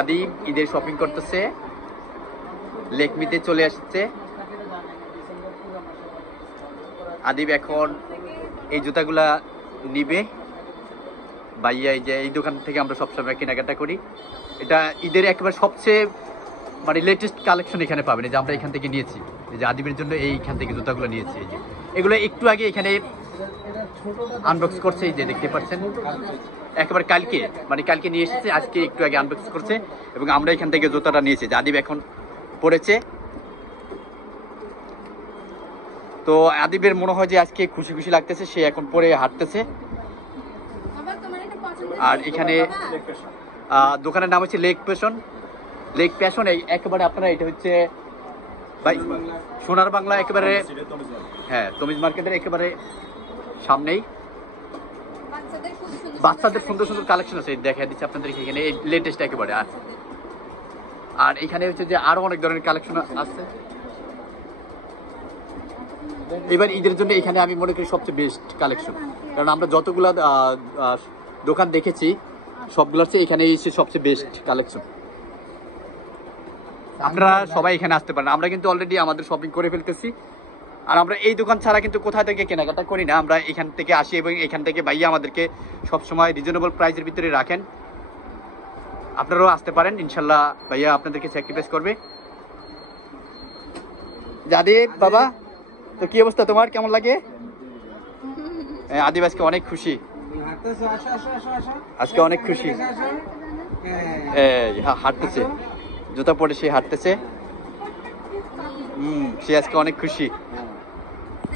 আদিব ঈদের শপিং করতেছে, লেকমিতে চলে আসছে। আদিব এখন এই জুতাগুলা নিবে। ভাইয়া এই যে এই দোকান থেকে আমরা সবসময় কেনাকাটা করি। এটা ঈদের একেবারে সবচেয়ে মানে লেটেস্ট কালেকশন এখানে পাবেন। এই যে আমরা এখান থেকে নিয়েছি, এই যে আদিবের জন্য এইখান থেকে জুতাগুলো নিয়েছি। এই যে এগুলো একটু আগে এখানে আনবক্স করছে, এই যে দেখতে পাচ্ছেন একেবারে কালকে, মানে কালকে নিয়ে এসেছে, আজকে একটু আগে আনবক্স করছে এবং আমরা এখান থেকে জুতাটা নিয়েছি। যে আদিব এখন পড়েছে। তো আদিবের মনে হয় যে আজকে খুশি খুশি লাগতেছে, সে এখন পরে হাঁটতেছে। আর এখানে দোকানের নাম হচ্ছে লেক প্যাশন। লেক প্যাশন এই একেবারে আপনারা, এটা হচ্ছে ভাই সোনার বাংলা একেবারে, হ্যাঁ তমিজ মার্কেটের একেবারে সামনেই। বাচ্চাদের সুন্দর সুন্দর কালেকশন আছে, দেখা দিচ্ছে আপনাদের এখানে এই লেটেস্ট একেবারে। আর এখানে হচ্ছে যে আরো অনেক ধরনের কালেকশন আছে। এবার ঈদের জন্য এখানে আমি মনে করি সবচেয়ে বেস্ট কালেকশন, কারণ আমরা যতগুলা দোকান দেখেছি সবগুলোর চেয়ে এখানে এসে সবচেয়ে বেস্ট কালেকশন। আপনারা সবাই এখানে আসতে পারেন। আমরা কিন্তু অলরেডি আমাদের শপিং করে ফেলতেছি। আর আমরা এই দোকান ছাড়া কিন্তু কোথা থেকে কেনাকাটা করি না, আমরা এখান থেকে আসি এবং এখান থেকে ভাইয়া আমাদেরকে সবসময় রিজনেবল প্রাইসের ভিতরে রাখেন। আপনারাও আসতে পারেন, ইনশাল্লাহ ভাইয়া আপনাদেরকে স্যাক্রিফাইস করবে। আদিব বাবা, তো কি অবস্থা তোমার, কেমন লাগে? আদিব আজকে অনেক খুশি, আজকে অনেক খুশি। হাঁটতেছে, জুতা পরে সে হাঁটতেছে। সে আজকে অনেক খুশি।